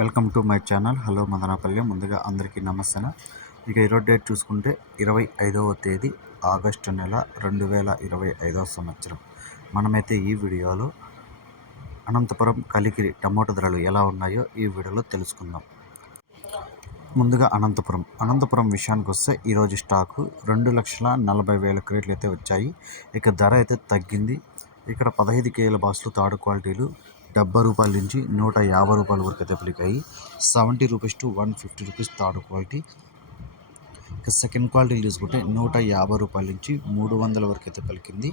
Welcome to my channel. Hello Madanapalle. ముందుగా అందరికీ నమస్తే ఇక ఈరోజు డేట్ చూసుకుంటే ఇరవై ఐదవ తేదీ ఆగస్టు నెల రెండు వేల ఇరవై ఐదవ సంవత్సరం. మనమైతే ఈ వీడియోలో అనంతపురం కలికిరి టమోటా ధరలు ఎలా ఉన్నాయో ఈ వీడియోలో తెలుసుకుందాం. ముందుగా అనంతపురం. అనంతపురం విషయానికి వస్తే ఈరోజు స్టాకు రెండు లక్షల నలభై వేల క్రేట్లు అయితే వచ్చాయి. ఇక ధర అయితే తగ్గింది. ఇక్కడ పదహైదు కేజీల బాక్సులు తాడు క్వాలిటీలు డెబ్బై రూపాయల నుంచి నూట యాభై రూపాయల వరకు అయితే పలికాయి. Seventy rupees to one fifty rupees third quality. ఇక సెకండ్ క్వాలిటీ చూసుకుంటే నూట యాభై రూపాయల నుంచి మూడు వందల వరకు అయితే పలికింది.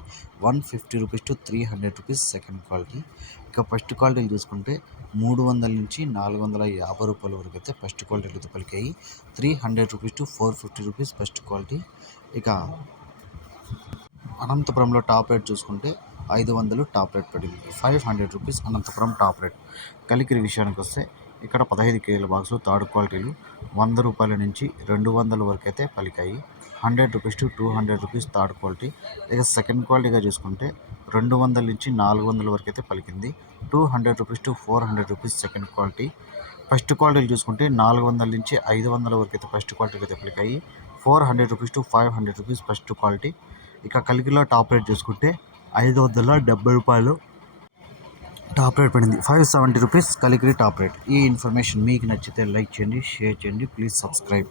One fifty rupees to three hundred rupees second quality. ఇక ఫస్ట్ క్వాలిటీలు చూసుకుంటే మూడు వందల నుంచి నాలుగు వందల యాభై రూపాయల వరకు అయితే ఫస్ట్ క్వాలిటీలు అయితే పలికాయి. Three hundred rupees to four fifty rupees first quality. ఇక అనంతపురంలో టాప్ రేట్ చూసుకుంటే ఐదు వందలు టాప్ రేట్ పడింది five hundred rupees Anantapur top rate. Kalikiri విషయానికి వస్తే ఇక్కడ పదహైదు కేజీల బాక్సులు థర్డ్ క్వాలిటీలు వంద రూపాయల నుంచి రెండు వందల వరకు అయితే పలికాయి. Hundred rupees to two hundred rupees third quality. ఇక సెకండ్ క్వాలిటీగా చూసుకుంటే రెండు వందల నుంచి నాలుగు వందల వరకు అయితే పలికింది. Two hundred rupees to four hundred rupees second quality. First క్వాలిటీలు చూసుకుంటే నాలుగు వందల నుంచి ఐదు వందల వరకు అయితే ఫస్ట్ క్వాలిటీకి అయితే పలికాయి. Four hundred rupees to five hundred rupees first quality. ఇక కలికిలో టాప్ రేట్ చూసుకుంటే ఐదు వందల డెబ్బై రూపాయలు టాప్ రేట్ పడింది. Five seventy rupees Kalikiri top rate. ఈ ఇన్ఫర్మేషన్ మీకు నచ్చితే లైక్ చేయండి షేర్ చేయండి ప్లీజ్ సబ్స్క్రైబ్.